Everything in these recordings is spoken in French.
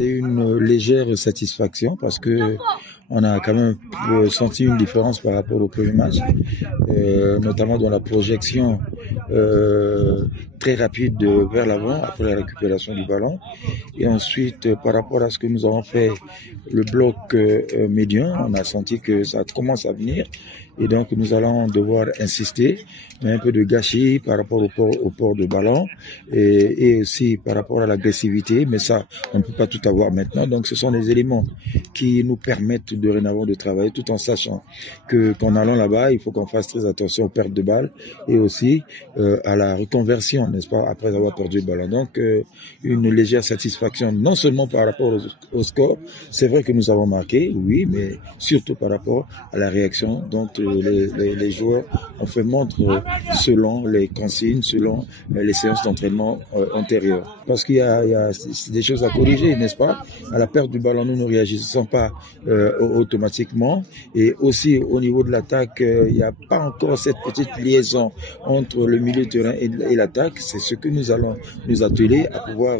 c'est une légère satisfaction parce que on a quand même senti une différence par rapport au premier match, notamment dans la projection très rapide vers l'avant après la récupération du ballon. Et ensuite, par rapport à ce que nous avons fait, le bloc médian, on a senti que ça commence à venir. Et donc, nous allons devoir insister, mais un peu de gâchis par rapport au port de ballon et aussi par rapport à l'agressivité. Mais ça, on ne peut pas tout avoir maintenant. Donc, ce sont des éléments qui nous permettent dorénavant de travailler tout en sachant que qu'en allant là-bas, il faut qu'on fasse très attention aux pertes de balles et aussi à la reconversion, n'est-ce pas, après avoir perdu le ballon. Donc, une légère satisfaction, non seulement par rapport au score. C'est vrai que nous avons marqué, oui, mais surtout par rapport à la réaction. Donc, les joueurs ont fait montre selon les consignes, selon les séances d'entraînement antérieures. Parce qu'il y a des choses à corriger, n'est-ce pas? À la perte du ballon, nous ne réagissons pas automatiquement. Et aussi, au niveau de l'attaque, il n'y a pas encore cette petite liaison entre le milieu de terrain et l'attaque. C'est ce que nous allons nous atteler à pouvoir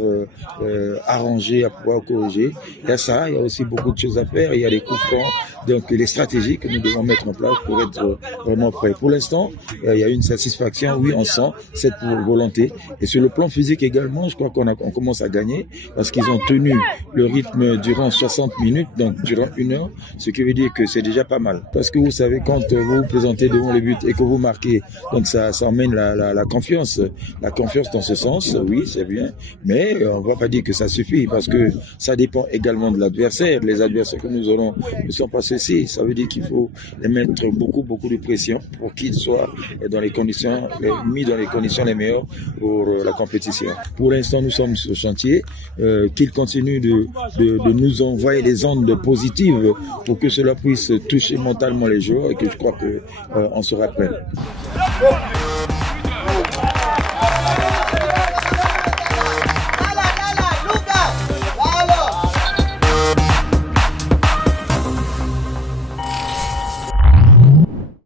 arranger, à pouvoir corriger. Il y a ça, il y a aussi beaucoup de choses à faire. Il y a les coups francs, donc les stratégies que nous devons mettre en place pour être vraiment prêts. Pour l'instant, il y a une satisfaction, oui, on sent cette volonté. Et sur le plan physique également, je crois qu'on commence à gagner parce qu'ils ont tenu le rythme durant 60 minutes, donc durant 1 heure, ce qui veut dire que c'est déjà pas mal. Parce que vous savez, quand vous vous présentez devant le but et que vous marquez, donc ça emmène la confiance. La confiance dans ce sens, oui, c'est bien, mais on ne va pas dire que ça suffit parce que ça dépend également de l'adversaire. Les adversaires que nous aurons ne sont pas ceux-ci. Ça veut dire qu'il faut les mettre beaucoup de pression pour qu'ils soient dans les conditions, mis dans les conditions les meilleures pour la compétition. Pour l'instant, nous sommes sur le chantier, qu'ils continuent de nous envoyer des ondes positives pour que cela puisse toucher mentalement les joueurs et que je crois que on sera prêt.